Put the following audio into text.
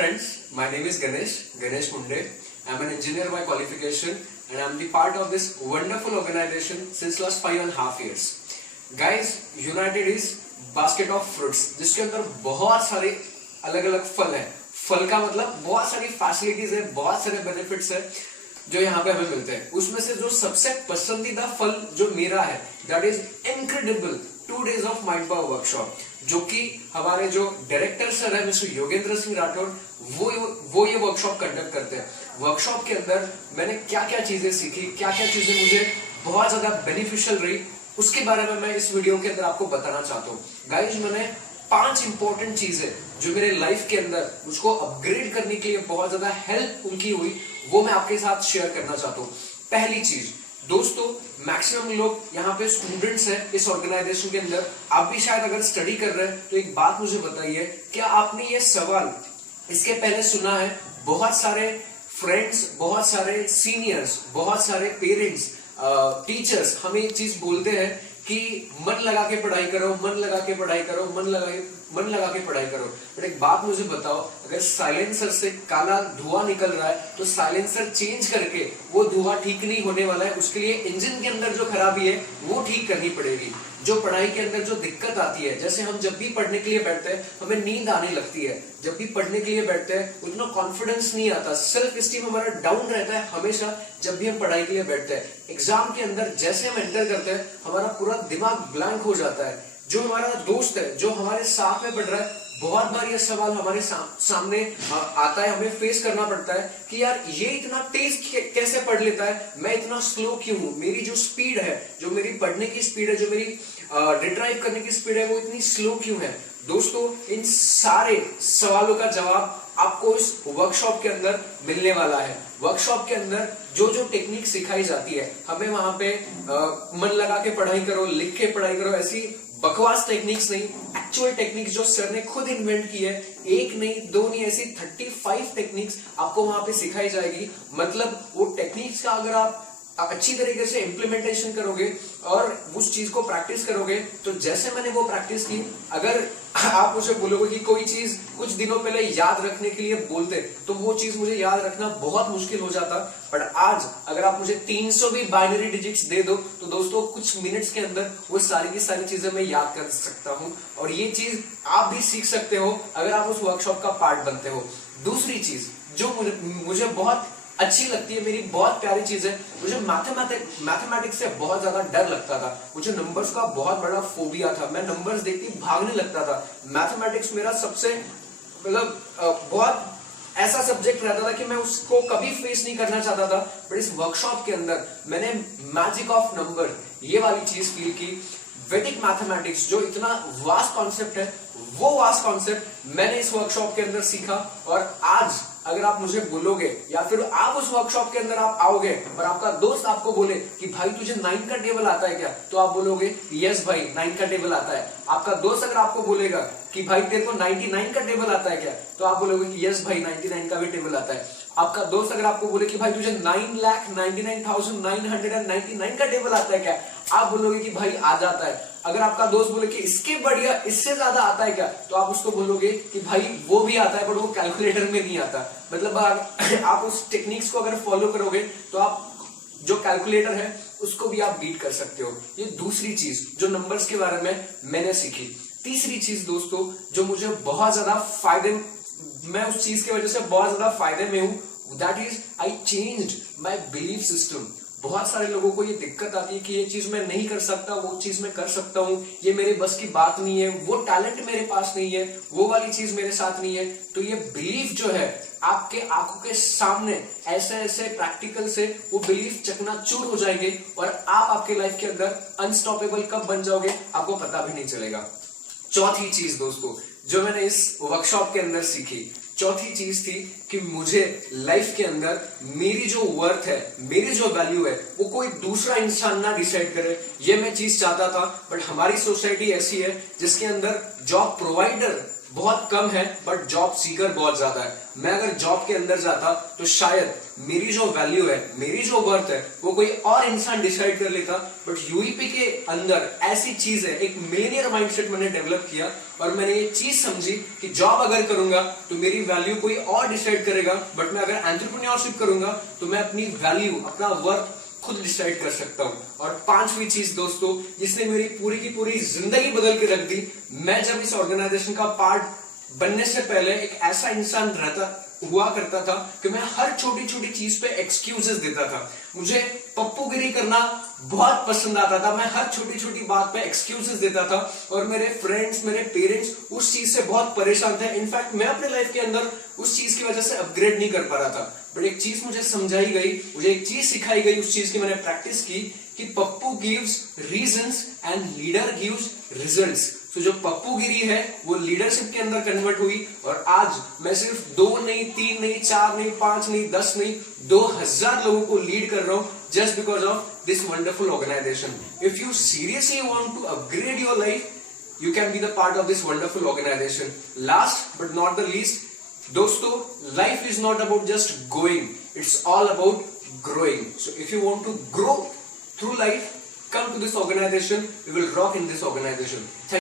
friends, my name is Ganesh Munde. I'm an engineer by qualification and I'm the part of this wonderful organization since last 5.5 years. Guys, United is basket of fruits जिसके अंदर बहुत सारे अलग अलग फल हैं. फल का मतलब बहुत सारी फैसिलिटीज है, बहुत सारे बेनिफिट्स है जो यहाँ पे हमें मिलते हैं. उसमें से जो सबसे पसंदीदा फल जो मेरा है that is incredible 2 days of mind power workshop, जो कि हमारे जो डायरेक्टर सर है मिस्टर योगेंद्र सिंह राठौड़ वो ये वर्कशॉप कंडक्ट करते हैं. वर्कशॉप के अंदर मैंने क्या क्या चीजें सीखी, क्या क्या चीजें मुझे बहुत ज्यादा बेनिफिशियल रही, उसके बारे में मैं इस वीडियो के अंदर आपको बताना चाहता हूँ. गाइज, मैंने 5 इंपॉर्टेंट चीजें जो मेरे लाइफ के अंदर मुझको अपग्रेड करने के लिए बहुत ज्यादा हेल्प उनकी हुई, वो मैं आपके साथ शेयर करना चाहता हूँ. पहली चीज दोस्तों, मैक्सिमम लोग यहाँ पे स्टूडेंट्स हैं इस ऑर्गेनाइजेशन के अंदर. आप भी शायद अगर स्टडी कर रहे हैं तो एक बात मुझे बताइए, क्या आपने ये सवाल इसके पहले सुना है? बहुत सारे फ्रेंड्स, बहुत सारे सीनियर्स, बहुत सारे पेरेंट्स, टीचर्स हमें एक चीज बोलते हैं कि मन लगा के पढ़ाई करो, मन लगा के पढ़ाई करो, मन लगा के पढ़ाई करो. बट एक बात मुझे बताओ, अगर साइलेंसर से काला धुआं निकल रहा है तो साइलेंसर चेंज करके वो धुआं ठीक नहीं होने वाला है. उसके लिए इंजन के अंदर जो खराबी है वो ठीक करनी पड़ेगी. जो पढ़ाई के अंदर जो दिक्कत आती है, जैसे हम जब भी पढ़ने के लिए बैठते हैं हमें नींद आने लगती है, जब भी पढ़ने के लिए बैठते हैं उतना कॉन्फिडेंस नहीं आता, सेल्फ स्टीम हमारा डाउन रहता है हमेशा जब भी हम पढ़ाई के लिए बैठते हैं. एग्जाम के अंदर जैसे हम एंटर करते हैं हमारा पूरा दिमाग ब्लैंक हो जाता है. जो हमारा दोस्त है, जो हमारे साथ में पढ़ रहा है, बहुत बार ये सवाल हमारे सामने आता है, हमें फेस करना पड़ता है कि यार ये इतना तेज कैसे पढ़ लेता है, मैं इतना स्लो क्यों हूं, मेरी जो स्पीड है, जो मेरी पढ़ने की स्पीड है, जो मेरी रिट्राइव करने की स्पीड है, वो इतनी स्लो क्यों है. दोस्तों, इन सारे सवालों का जवाब आपको इस वर्कशॉप के अंदर मिलने वाला है. वर्कशॉप के अंदर जो जो टेक्निक सिखाई जाती है, हमें वहां पे मन लगा के पढ़ाई करो, लिख के पढ़ाई करो, ऐसी बकवास टेक्निक्स नहीं, एक्चुअल टेक्निक्स जो सर ने खुद इन्वेंट की है. एक नहीं, दो नहीं, ऐसी 35 टेक्निक्स आपको वहां पे सिखाई जाएगी. मतलब वो टेक्निक्स का अगर आप अच्छी तरीके से इम्प्लीमेंटेशन करोगे और उस चीज को प्रैक्टिस करोगे, तो जैसे मैंने वो प्रैक्टिस की, अगर आप मुझे बोलोगे कि कोई चीज कुछ दिनों पहले याद रखने के लिए बोलते तो वो चीज मुझे याद रखना बहुत मुश्किल हो जाता. पर आज अगर आप मुझे 300 भी बाइनरी डिजिट्स दे दो तो दोस्तों कुछ मिनट्स के अंदर वो सारी की सारी चीजें मैं याद कर सकता हूं. और ये चीज आप भी सीख सकते हो अगर आप उस वर्कशॉप का पार्ट बनते हो. दूसरी चीज जो मुझे बहुत अच्छी लगती है, मेरी बहुत प्यारी चीज है, मुझे मैथमेटिक्स से बहुत ज्यादा डर लगता था. मुझे नंबर्स का बहुत बड़ा फोबिया था, मैं नंबर्स देखती भागने लगता था. मैथमेटिक्स मेरा सबसे बहुत ऐसा सब्जेक्ट रहता था कि मैं उसको कभी फेस नहीं करना चाहता था. बट इस वर्कशॉप के अंदर मैंने मैजिक ऑफ नंबर ये वाली चीज फील की. वैदिक मैथमेटिक्स जो इतना वास्ट कॉन्सेप्ट है, वो वास्ट कॉन्सेप्ट मैंने इस वर्कशॉप के अंदर सीखा. और आज अगर आप मुझे बोलोगे या फिर आप उस वर्कशॉप के अंदर आप आओगे और आपका दोस्त आपको बोले कि भाई तुझे 9 का टेबल आता है क्या, तो आप बोलोगे यस भाई 9 का टेबल आता है. आपका दोस्त अगर आपको बोलेगा कि भाई तेरे को 99 का टेबल आता है क्या, तो आप बोलोगे कि यस भाई 99 का भी टेबल आता है. आपका दोस्त अगर आपको बोले कि भाई तुझे 9,99,999 का टेबल आता है क्या, आप बोलोगे कि भाई आ जाता है. अगर आपका दोस्त बोले कि इसके बढ़िया इससे ज्यादा आता है क्या, तो आप उसको बोलोगे कि भाई वो भी आता है पर वो कैलकुलेटर में नहीं आता. मतलब आप उस टेक्निक्स को अगर फॉलो करोगे तो आप जो कैलकुलेटर है उसको भी आप बीट कर सकते हो. ये दूसरी चीज जो नंबर्स के बारे में मैंने सीखी. तीसरी चीज दोस्तों जो मुझे बहुत ज्यादा मैं उस चीज की वजह से बहुत ज्यादा फायदे में हूं, that is I changed my belief system. बहुत सारे लोगों को ये दिक्कत आती है कि ये चीज मैं नहीं कर सकता, वो चीज मैं कर सकता हूँ, ये मेरे बस की बात नहीं है, वो टैलेंट मेरे पास नहीं है, वो वाली चीज मेरे साथ नहीं है. तो ये बिलीफ जो है आपके आंखों के सामने ऐसे ऐसे प्रैक्टिकल से वो बिलीफ चकनाचूर हो जाएंगे और आप आपके लाइफ के अंदर अनस्टॉपेबल कब बन जाओगे आपको पता भी नहीं चलेगा. चौथी चीज दोस्तों जो मैंने इस वर्कशॉप के अंदर सीखी, चौथी चीज थी कि मुझे लाइफ के अंदर मेरी जो वर्थ है, मेरी जो वैल्यू है, वो कोई दूसरा इंसान ना डिसाइड करे. ये मैं चीज चाहता था. बट हमारी सोसाइटी ऐसी है जिसके अंदर जॉब प्रोवाइडर बहुत कम है, बट जॉब सीकर बहुत ज्यादा है। मैं अगर जॉब के अंदर जाता तो शायद मेरी जो वैल्यू है, मेरी जो वर्थ है, वो कोई और इंसान डिसाइड कर लेता। बट यूईपी के अंदर ऐसी चीज है, एक मिलेनियर माइंडसेट मैंने डेवलप किया और मैंने ये चीज समझी कि जॉब अगर करूंगा तो मेरी वैल्यू कोई और डिसाइड करेगा, बट मैं अगर एंटरप्रेन्योरशिप करूंगा तो मैं अपनी वैल्यू, अपना वर्थ खुद डिसाइड कर सकता हूं। और पांचवी चीज दोस्तों, जिसने मेरी पूरी की पूरी जिंदगी बदल के रख दी, मैं जब इस ऑर्गेनाइजेशन का पार्ट बनने से पहले एक ऐसा इंसान हुआ करता था कि मैं हर छोटी छोटी चीज पे एक्सक्यूजेस देता था। मुझे पप्पूगिरी करना बहुत पसंद आता था, मैं हर छोटी छोटी बात पे एक्सक्यूजेस देता था और मेरे फ्रेंड्स, मेरे पेरेंट्स उस चीज से बहुत परेशान थे। इनफैक्ट मैं अपने लाइफ के अंदर उस चीज की वजह से अपग्रेड नहीं कर पा रहा था। बट एक चीज मुझे समझाई गई, मुझे एक चीज सिखाई गई, उस चीज की मैंने प्रैक्टिस की कि Pappu gives reasons and leader gives results. तो जो पप्पूगिरी है वो लीडरशिप के अंदर कन्वर्ट हुई और आज मैं सिर्फ 2 नहीं, 3 नहीं, 4 नहीं, 5 नहीं, 10 नहीं, 2000 लोगों को लीड कर रहा हूं just because of this wonderful organization. If you seriously want to upgrade your life, you can be the part of this wonderful organization. Last but not the least, दोस्तों, life is not about just going, it's all about growing. So if you want to grow through life, come to this organization. We will rock in this organization.